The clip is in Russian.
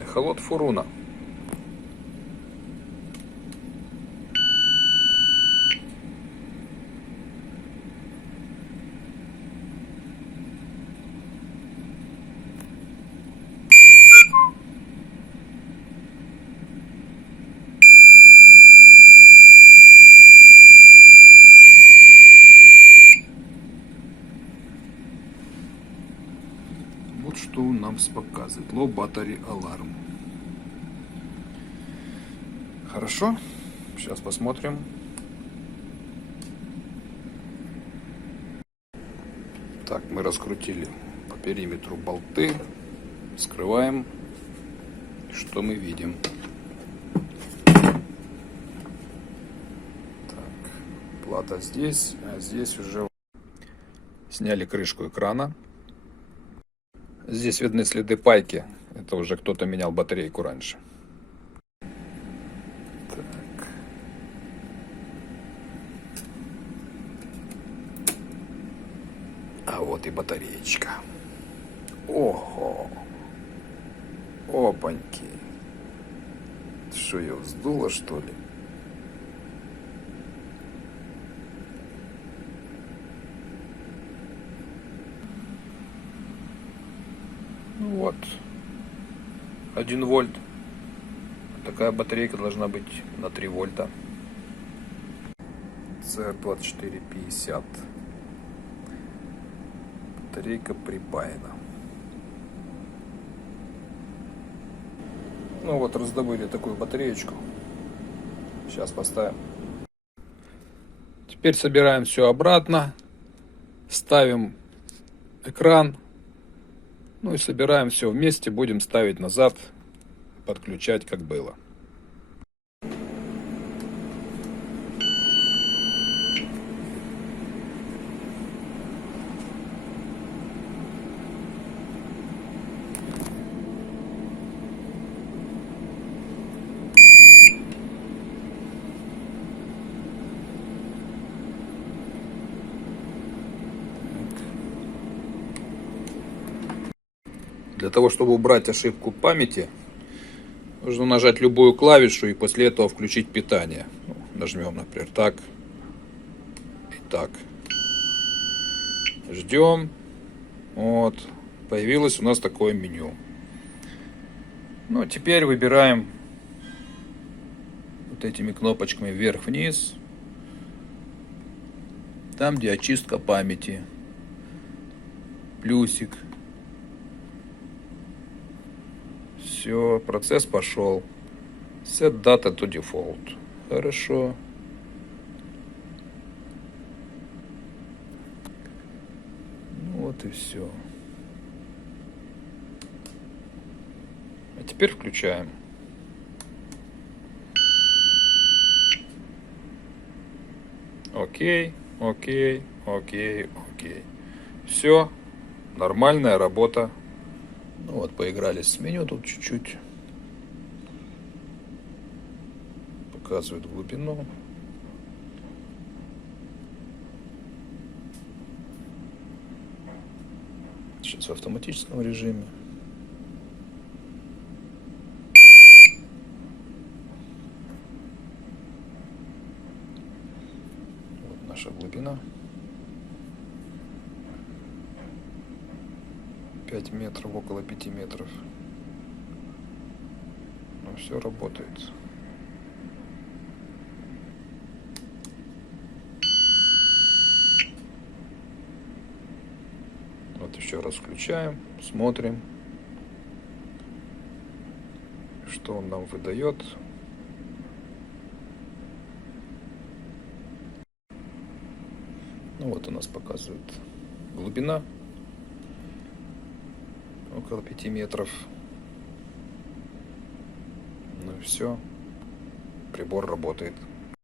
Эхолот Фуруна. Вот что он нам показывает. Low Battery Alarm. Хорошо. Сейчас посмотрим. Так, мы раскрутили по периметру болты. Скрываем. Что мы видим? Так, плата здесь, а здесь уже сняли крышку экрана. Здесь видны следы пайки. Это уже кто-то менял батарейку раньше. Так. А вот и батареечка. Ого! Опаньки! Что, ее вздуло, что ли? Ну вот. 1 вольт. Такая батарейка должна быть на 3 вольта. CR2450. Батарейка припаяна. Ну вот, раздобыли такую батареечку. Сейчас поставим. Теперь собираем все обратно. Ставим экран. Ну и собираем все вместе. Будем ставить назад. Подключать, как было. Для того, чтобы убрать ошибку памяти, нужно нажать любую клавишу и после этого включить питание. Нажмем, например, так и так. Ждем. Вот. Появилось у нас такое меню. Ну, теперь выбираем вот этими кнопочками вверх-вниз. Там, где очистка памяти. Плюсик. Все, процесс пошел. Set data to default. Хорошо. Ну вот и все. А теперь включаем. Окей, окей, окей, окей. Все. Нормальная работа. Ну вот, поигрались с меню тут чуть-чуть. Показывает глубину. Сейчас в автоматическом режиме. Вот наша глубина. 5 метров, около 5 метров. Ну, все работает. Вот еще раз включаем, смотрим, что он нам выдает. Ну вот у нас показывает глубина. Около 5 метров. Ну и все. Прибор работает.